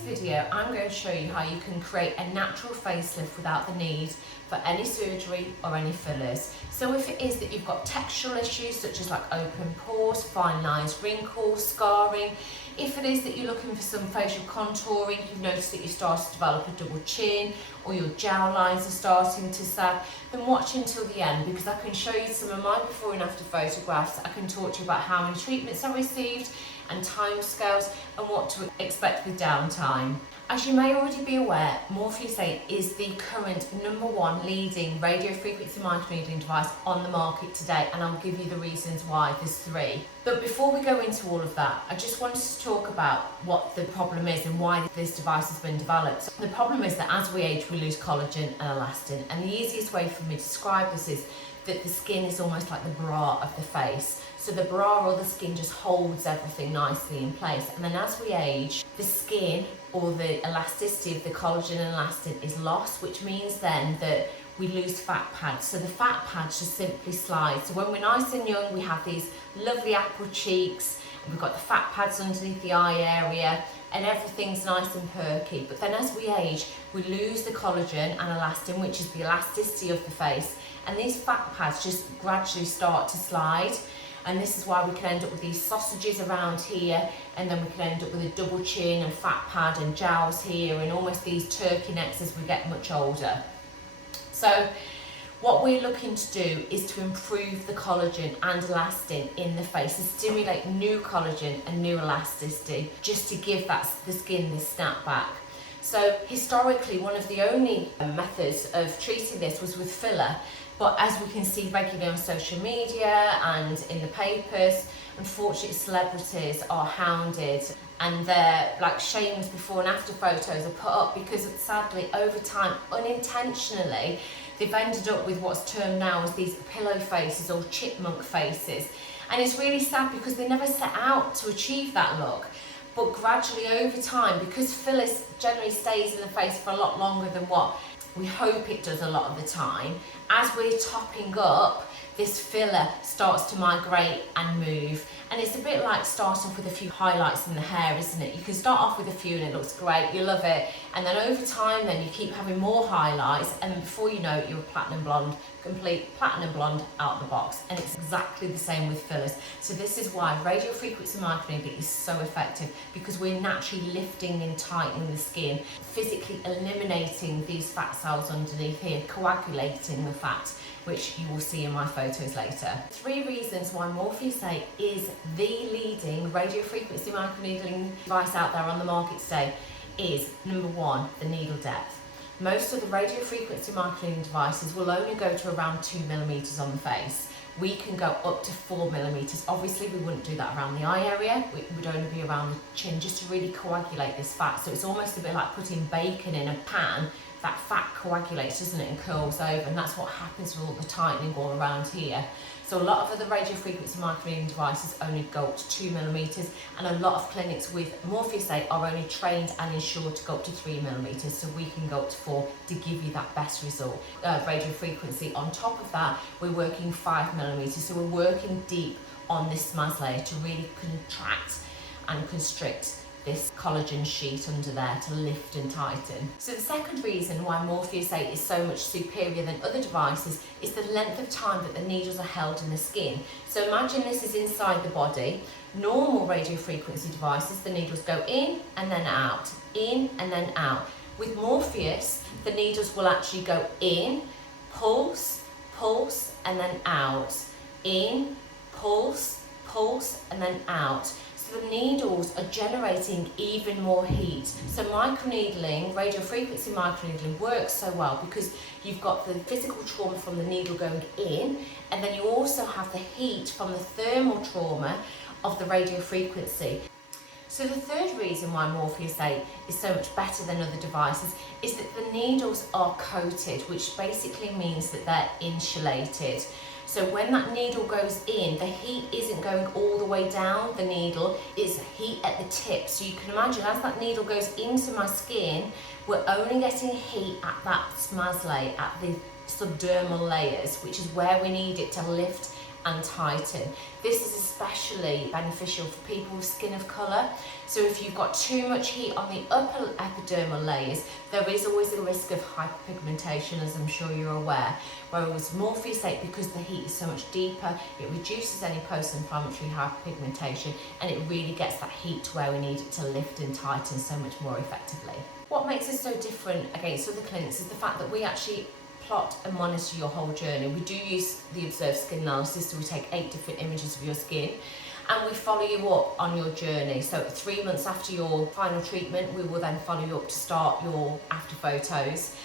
video, I'm going to show you how you can create a natural facelift without the need for any surgery or any fillers. So if it is that you've got textural issues such as like open pores, fine lines, wrinkles, scarring, if it is that you're looking for some facial contouring, you've noticed that you started to develop a double chin or your jowl lines are starting to sag, then watch until the end because I can show you some of my before and after photographs. I can talk to you about how many treatments I received and timescales and what to expect with downtime. As you may already be aware, Morpheus8 is the current #1 leading radiofrequency microneedling device on the market today, and I'll give you the reasons why. There's 3. But before we go into all of that, I just wanted to talk about what the problem is and why this device has been developed. So the problem is that as we age, we lose collagen and elastin, and the easiest way for me to describe this is that the skin is almost like the bra of the face. So the bra or the skin just holds everything nicely in place. And then as we age, the skin or the elasticity of the collagen and elastin is lost, which means then that we lose fat pads. So the fat pads just simply slide. So when we're nice and young, we have these lovely apple cheeks, and we've got the fat pads underneath the eye area, and everything's nice and perky. But then as we age, we lose the collagen and elastin, which is the elasticity of the face, and these fat pads just gradually start to slide. And this is why we can end up with these sausages around here, and then we can end up with a double chin and fat pad and jowls here, and almost these turkey necks as we get much older. So what we're looking to do is to improve the collagen and elastin in the face, to stimulate new collagen and new elasticity, just to give the skin this snap back. So historically, one of the only methods of treating this was with filler. But as we can see regularly on social media and in the papers, unfortunately celebrities are hounded and their shamed before and after photos are put up because sadly over time, unintentionally, they've ended up with what's termed now as these pillow faces or chipmunk faces. And it's really sad because they never set out to achieve that look. But gradually over time, because fillers generally stays in the face for a lot longer than what we hope it does a lot of the time, as we're topping up, this filler starts to migrate and move. And it's a bit like starting off with a few highlights in the hair, isn't it? You can start off with a few and it looks great, you love it, and then over time then you keep having more highlights, and then before you know it, you're a platinum blonde, complete platinum blonde out the box. And it's exactly the same with fillers. So this is why radiofrequency microneedling is so effective, because we're naturally lifting and tightening the skin, physically eliminating these fat cells underneath here, coagulating the fat, which you will see in my photos later. 3 reasons why Morpheus8 is the leading radiofrequency microneedling device out there on the market today is, #1, the needle depth. Most of the radiofrequency microneedling devices will only go to around 2mm on the face. We can go up to 4mm. Obviously we wouldn't do that around the eye area, it would only be around the chin just to really coagulate this fat. So it's almost a bit like putting bacon in a pan. That fat coagulates, doesn't it, and curls over, and that's what happens with all the tightening all around here. So a lot of other radiofrequency microneedling devices only go up to 2mm, and a lot of clinics with Morpheus8 are only trained and insured to go up to 3mm, so we can go up to 4 to give you that best result. Radiofrequency, on top of that, we're working 5mm, so we're working deep on this smaz layer to really contract and constrict this collagen sheet under there to lift and tighten. So the second reason why Morpheus8 is so much superior than other devices is the length of time that the needles are held in the skin. So imagine this is inside the body. Normal radiofrequency devices, the needles go in and then out, in and then out. With Morpheus, the needles will actually go in, pulse, pulse, and then out. In, pulse, pulse, and then out. The needles are generating even more heat. So microneedling, radiofrequency microneedling works so well because you've got the physical trauma from the needle going in, and then you also have the heat from the thermal trauma of the radiofrequency. So the third reason why Morpheus8 is so much better than other devices is that the needles are coated, which basically means that they're insulated. So when that needle goes in, the heat isn't going all the way down the needle, it's heat at the tip. So you can imagine as that needle goes into my skin, we're only getting heat at that smaz layer, at the subdermal layers, which is where we need it to lift and tighten. This is especially beneficial for people with skin of colour. So if you've got too much heat on the upper epidermal layers, there is always a risk of hyperpigmentation, as I'm sure you're aware. Whereas Morpheus8, because the heat is so much deeper, it reduces any post-inflammatory hyperpigmentation, and it really gets that heat to where we need it to lift and tighten so much more effectively. What makes us so different against other clinics is the fact that we actually plot and monitor your whole journey. We do use the observed skin analysis, so we take 8 different images of your skin and we follow you up on your journey. So 3 months after your final treatment, we will then follow you up to start your after photos.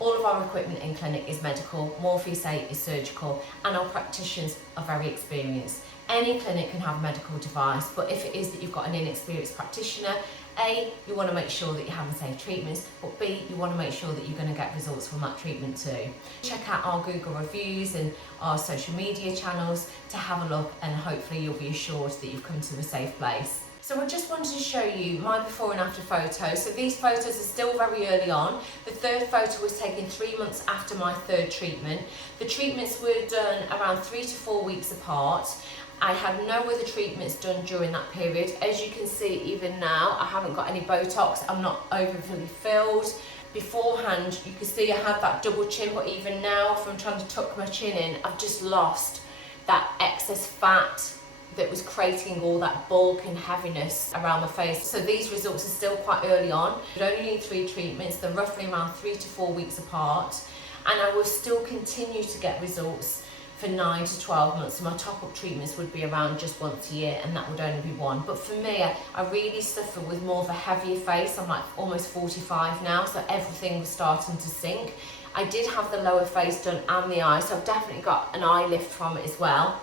All of our equipment in clinic is medical, Morpheus8 is surgical, and our practitioners are very experienced. Any clinic can have a medical device, but if it is that you've got an inexperienced practitioner, A, you want to make sure that you're having safe treatments, but B, you want to make sure that you're going to get results from that treatment too. Check out our Google reviews and our social media channels to have a look, and hopefully you'll be assured that you've come to a safe place. So I just wanted to show you my before and after photos. So these photos are still very early on. The third photo was taken 3 months after my third treatment. The treatments were done around 3 to 4 weeks apart. I had no other treatments done during that period. As you can see, even now, I haven't got any Botox. I'm not overly filled. Beforehand, you can see I had that double chin, but even now, if I'm trying to tuck my chin in, I've just lost that excess fat that was creating all that bulk and heaviness around my face. So these results are still quite early on. You only need 3 treatments. They're roughly around 3 to 4 weeks apart. And I will still continue to get results for 9 to 12 months. So my top-up treatments would be around just once a year, and that would only be 1. But for me, I really suffer with more of a heavier face. I'm like almost 45 now, so everything was starting to sink. I did have the lower face done and the eyes, so I've definitely got an eye lift from it as well.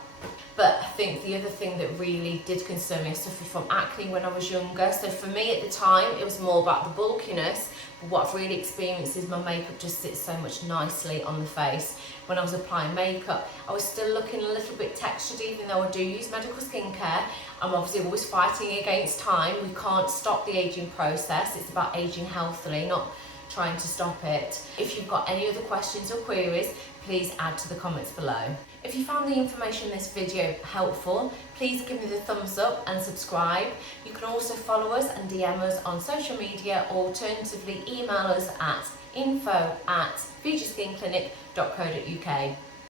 But I think the other thing that really did concern me, I suffered from acne when I was younger. So for me at the time, it was more about the bulkiness. But what I've really experienced is my makeup just sits so much nicely on the face. When I was applying makeup, I was still looking a little bit textured, even though I do use medical skincare. I'm obviously always fighting against time. We can't stop the aging process. It's about aging healthily, not trying to stop it. If you've got any other questions or queries, please add to the comments below. If you found the information in this video helpful, please give me the thumbs up and subscribe. You can also follow us and DM us on social media, or alternatively email us at info@fijiskinclinic.co.uk.